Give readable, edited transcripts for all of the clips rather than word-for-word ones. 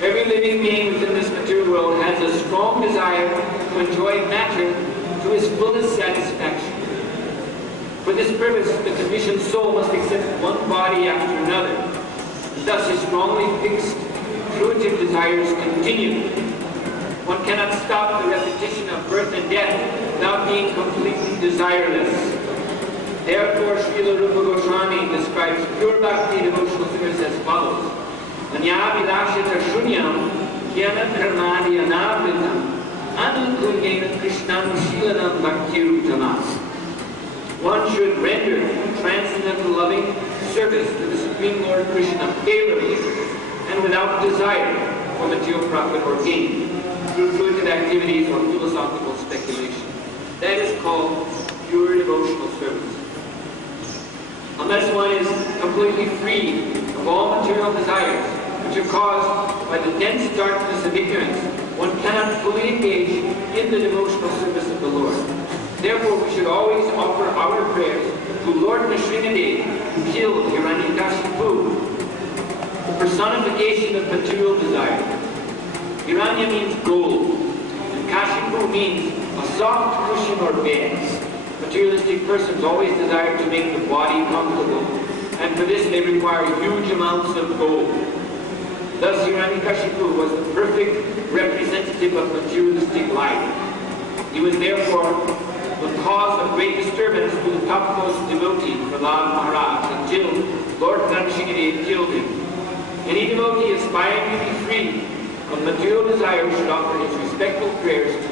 Every living being within this material world has a strong desire to enjoy matter to his fullest satisfaction. For this purpose, the conditioned soul must accept one body after another. Thus, his strongly fixed, fruitive desires continue. One cannot stop the repetition of birth and death without being completely desireless. Therefore, Srila Rupa Goswami describes pure bhakti devotional service as follows. Anyavilashita shunyam kyana karmadi anavritam anukuryena krishnam shilanam bhaktirutama. One should render transcendental loving service to the Supreme Lord Krishna favorably and without desire for material profit or gain through fruitive activities or philosophical speculation. That is called pure devotional service. Unless one is completely free of all material desires, which are caused by the dense darkness of ignorance, one cannot fully engage in the devotional service of the Lord. Therefore, we should always offer our prayers to Lord Narasimhadeva, who killed Hiranyakashipu, the personification of material desire. Hiranya means gold, and Kashipu means a soft cushion or bed. Materialistic persons always desire to make the body comfortable, and for this they require huge amounts of gold. Thus, Hiranyakashipu was the perfect representative of materialistic life. He was therefore the cause of great disturbance to the topmost devotee, Prahlad Maharaj, until Lord Narasimhadeva killed him. Any devotee aspiring to be free of material desire should offer his respectful prayers to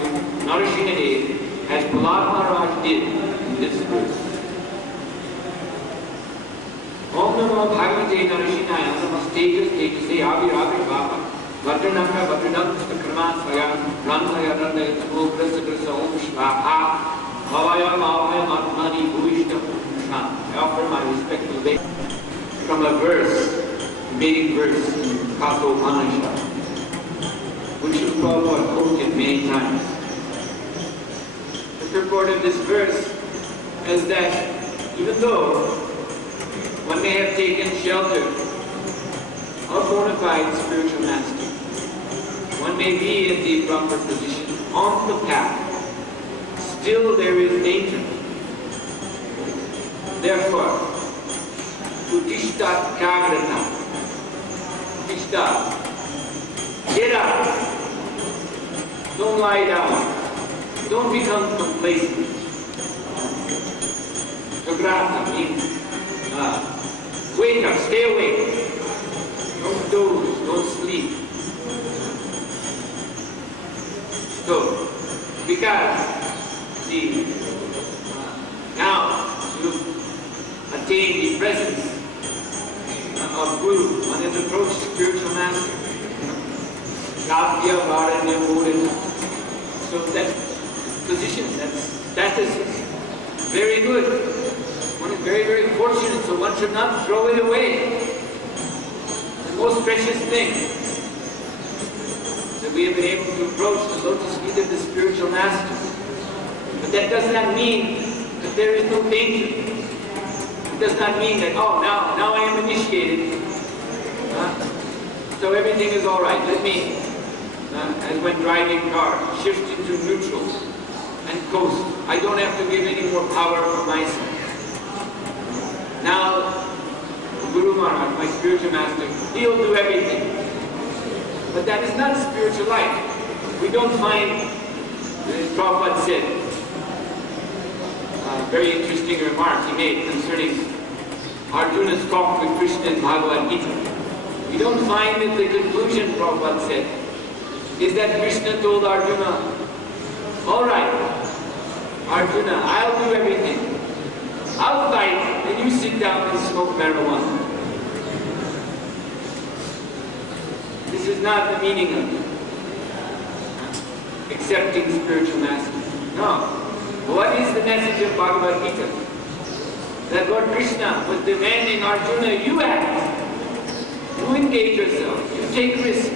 Narasimhadeva, as Prahlad Maharaj did in this verse. Om Namo Bhagavate Narasimhaya Namaste Tejase Avirabhava Vajrananga Vajranam Stakramasaya Randhaya Randhaya Tamo Prasakrasa Om Shvaha Bhavaya Bhavaya Matmani Bhuvishta Krishna. I offer my respectful thanks from a verse, main verse in Kathopanishad, which is Prabhupada quoted many times. The purport of this verse is that even though one may have taken shelter of bona fide spiritual master, one may be in the proper position on the path, still there is danger. Therefore, Utishtat Kagrata, Utishtat, get up, don't lie down, don't become complacent. Kagrata means wake up, stay awake, don't doze, don't sleep. So, because now you attain the presence of Guru, one has approached spiritual master. So that position, that status is very good. One is very, very fortunate, so one should not throw it away. The most precious thing that we have been able to approach the lotus feet of the spiritual master. But that does not mean that there is no danger. It does not mean that, oh, now I am initiated, so everything is all right. Let me, as when driving a car, shift into neutral and coast. I don't have to give any more power for myself. Now, Guru Maharaj, my spiritual master, he'll do everything. But that is not spiritual life. We don't find, Prabhupada said, a very interesting remark he made concerning Arjuna's talk with Krishna in Bhagavad Gita. We don't find that the conclusion, Prabhupada said, is that Krishna told Arjuna, all right, Arjuna, I'll do everything. I'll fight, and you sit down and smoke marijuana. This is not the meaning of accepting spiritual mastery. No. What is the message of Bhagavad Gita? That Lord Krishna was demanding, Arjuna, you act. You engage yourself. You take risk.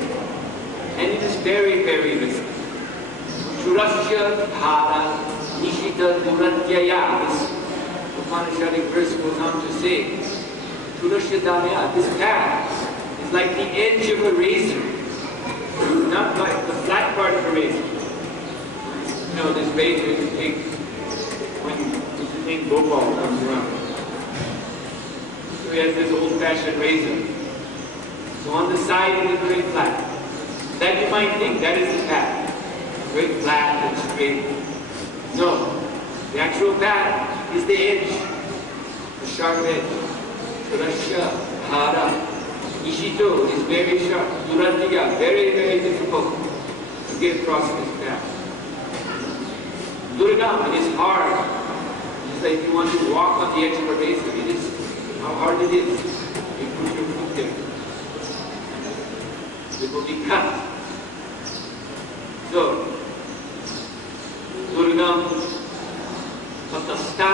And it is very, very risky. Shurasya dhara nishita duratyaya. This Upanishadic verse goes on to say, Shurasya dhara, this path is like the edge of a razor. not like the flat part of the razor. You know, this razor you take when the thing Gopal comes around. So he has this old-fashioned razor. So on the side it is very flat. That you might think that is the path. Very flat and straight. No. The actual path is the edge. The sharp edge. Rasya, Hara, Ishito is very sharp. Duratiya, very, very difficult to get across this path. Durga, it is hard. It's like you want to walk on the edge of a razor. It is how hard it is. You put your foot there. It will be cut. So, Durga, Tatasta,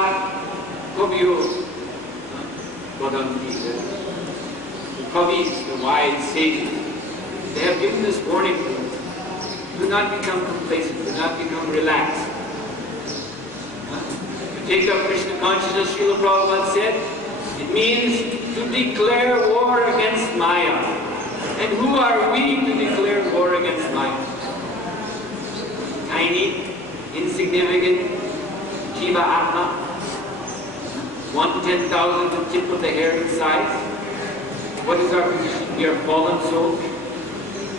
Kobyo, Vadanti, the Kavis, the wise sages, they have given this warning to us. Do not become complacent, do not become relaxed. To take up Krishna consciousness, Srila Prabhupada said, it means to declare war against Maya. And who are we to declare war against Maya? Tiny, insignificant, Jiva Atma, 1/10,000th of tip of the hair in size. What is our position? We are fallen souls.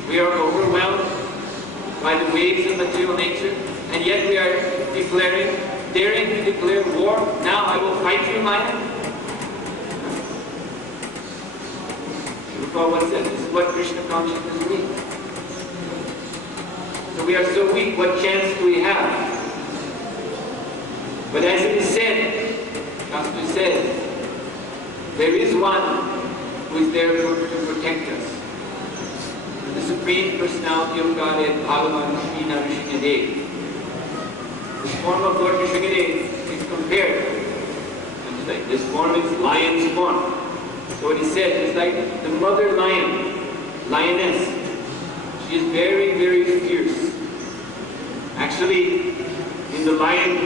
We are overwhelmed by the waves of material nature, and yet we are daring to declare war. Now I will fight you, Maya. Prabhupada said this is what Krishna consciousness means. So we are so weak, what chance do we have? But as it is said, Shastra says, there is one who is there to protect us. The Supreme Personality of Godhead, Bhagavan Shri Narasimhadeva. The form of Lord Narasimhadeva is compared. It's like this form is lion's form. So it is said, it's like the mother lion, lioness. She is very, very fierce. Actually, in the lion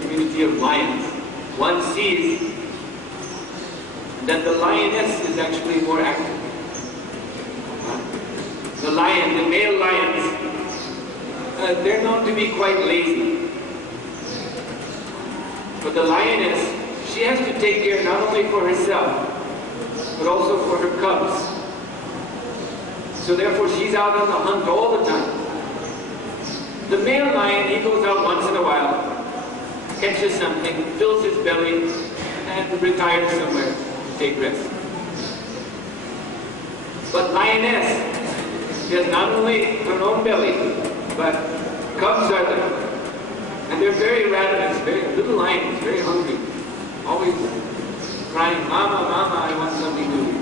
community of lions, one sees that the lioness is actually more active. The lion, the male lions, they're known to be quite lazy. But the lioness, she has to take care not only for herself, but also for her cubs. So therefore she's out on the hunt all the time. The male lion, he goes out once in a while, catches something, fills his belly, and retires somewhere to take rest. But lioness, she has not only her own belly, but cubs are there. And they're very ravenous, very little lions, very hungry. Always crying, Mama, Mama, I want something to eat.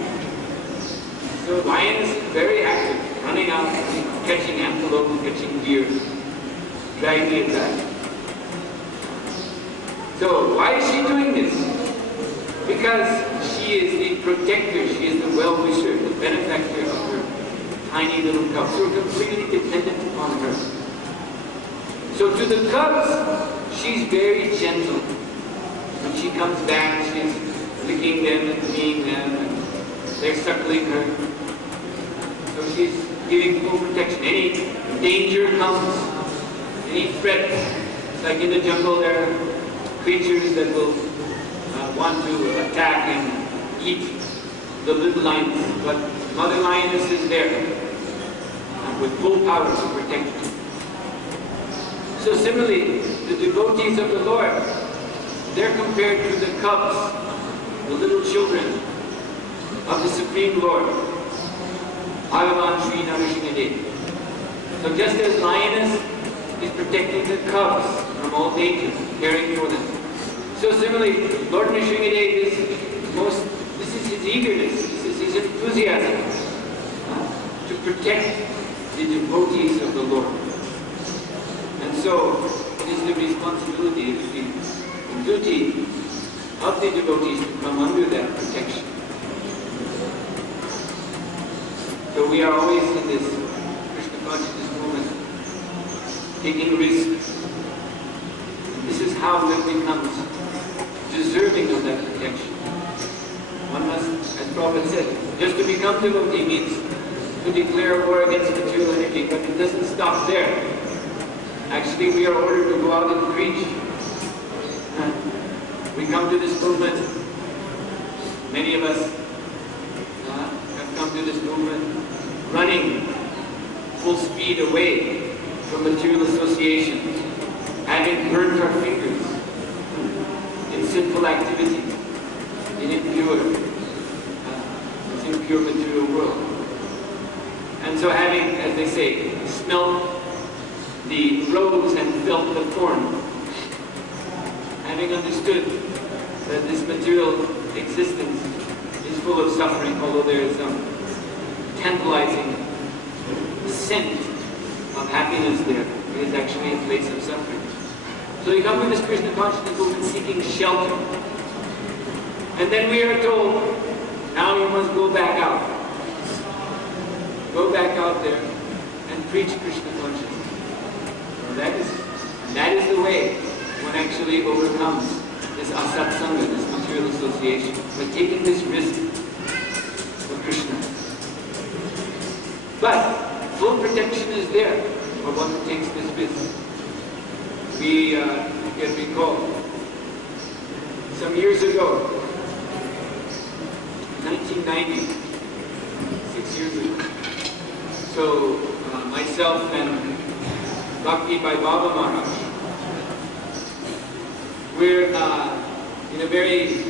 So lions very active, running out, catching antelope, catching deer, driving it back. So why is she doing this? Because she is the protector, she is the well-wisher, the benefactor of her tiny little cubs who are completely dependent upon her. So to the cubs, she's very gentle. When she comes back, she's licking them and cleaning them, and they're suckling her. So she's giving full protection. Any danger comes, any threat, like in the jungle, there are creatures that will want to attack and eat the little lions, but Mother Lioness is there with full power to protect them. So similarly, the devotees of the Lord, they're compared to the cubs, the little children of the Supreme Lord, Bhagavan Shri Narasimhadeva. So just as lioness is protecting the cubs from all dangers, caring for them, so similarly, Lord Narasimhadeva this is his eagerness, this is his enthusiasm to protect the devotees of the Lord. And so, it is the responsibility, it is the duty of the devotees to come under that protection. So we are always in this Krishna consciousness movement, taking risks. And this is how one becomes deserving of that protection. One must, as Prabhupada said, just to become devotee means to declare war against material energy, but it doesn't stop there. Actually, we are ordered to go out and preach. We come to this movement, many of us have come to this movement running full speed away from material association, having burnt our fingers in sinful activity, in impure material world. And so having, as they say, smelt the rose and felt the thorn, having understood that this material existence is full of suffering, although there is some tantalizing scent of happiness there, it is actually a place of suffering. So you come to this Krishna consciousness movement seeking shelter. And then we are told, now you must go back out. Go back out there and preach Krishna consciousness. That is the way one actually overcomes this asatsanga, this material association, by taking this risk for Krishna. But full protection is there for one who takes this risk. We can recall some years ago, 1990, 6 years ago. So myself and Bhakti by Baba Maharaj, we're in a very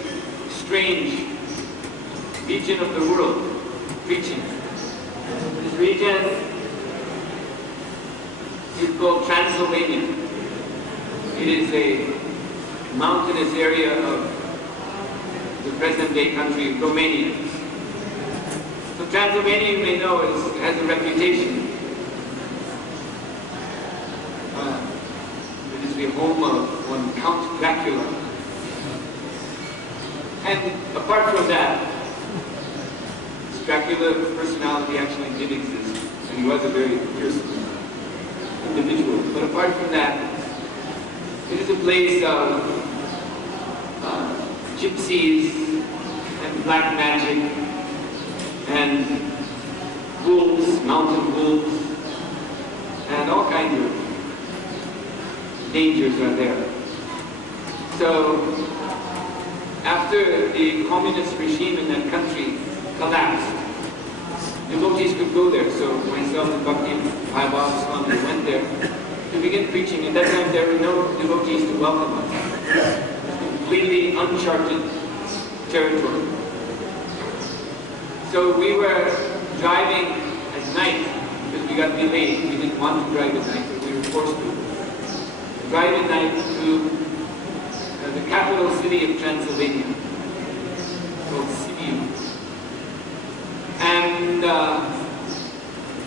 strange region of the world preaching. This region is called Transylvania. It is a mountainous area of the present-day country of Romania. So Transylvania, you may know, has a reputation. It is the home of one Count Dracula. And apart from that, this Dracula personality actually did exist, and he was a very fearsome individual. But apart from that, it is a place of gypsies and black magic and wolves, mountain wolves, and all kinds of dangers are there. So after the communist regime in that country collapsed, devotees could go there. So myself and Bhakti Suhotra Swami went there to begin preaching. At that time there were no devotees to welcome us. Completely uncharted territory. So we were driving at night because we got delayed. We didn't want to drive at night, but we were forced to drive at night to the capital city of Transylvania, called Sibiu. And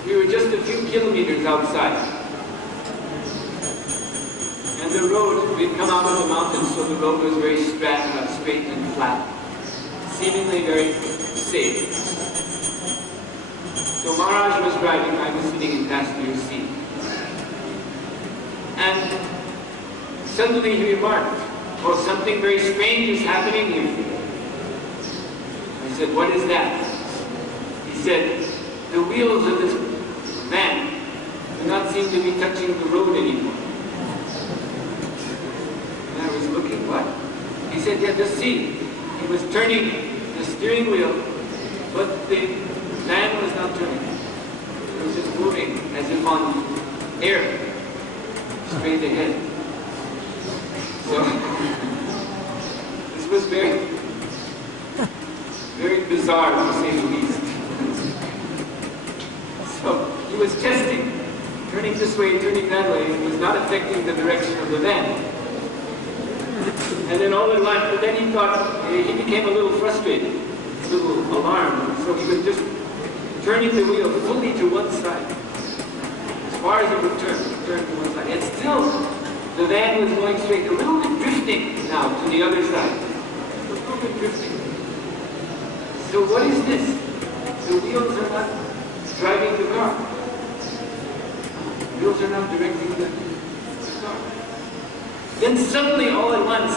we were just a few kilometers outside. And the road, we'd come out of the mountains, so the road was very straight and flat, seemingly very safe. So Maharaj was driving, I was sitting in passenger seat. And suddenly he remarked, "Oh, something very strange is happening here." I said, "What is that?" He said, "The wheels of this van do not seem to be touching the road anymore." And I was looking, what? He said, "Yeah, just see." He was turning the steering wheel, but the van was not turning. It was just moving as if on air, straight ahead. So, this was very, very bizarre to say the least. So, he was testing, turning this way, turning that way, and was not affecting the direction of the van. And then all at once, but then he thought, he became a little frustrated, a little alarmed, so he was just turning the wheel fully to one side. As far as it would turn to one side. And still, the van was going straight, a little bit drifting now to the other side. A little bit drifting. So what is this? The wheels are not driving the car. The wheels are not directing the car. Then suddenly, all at once,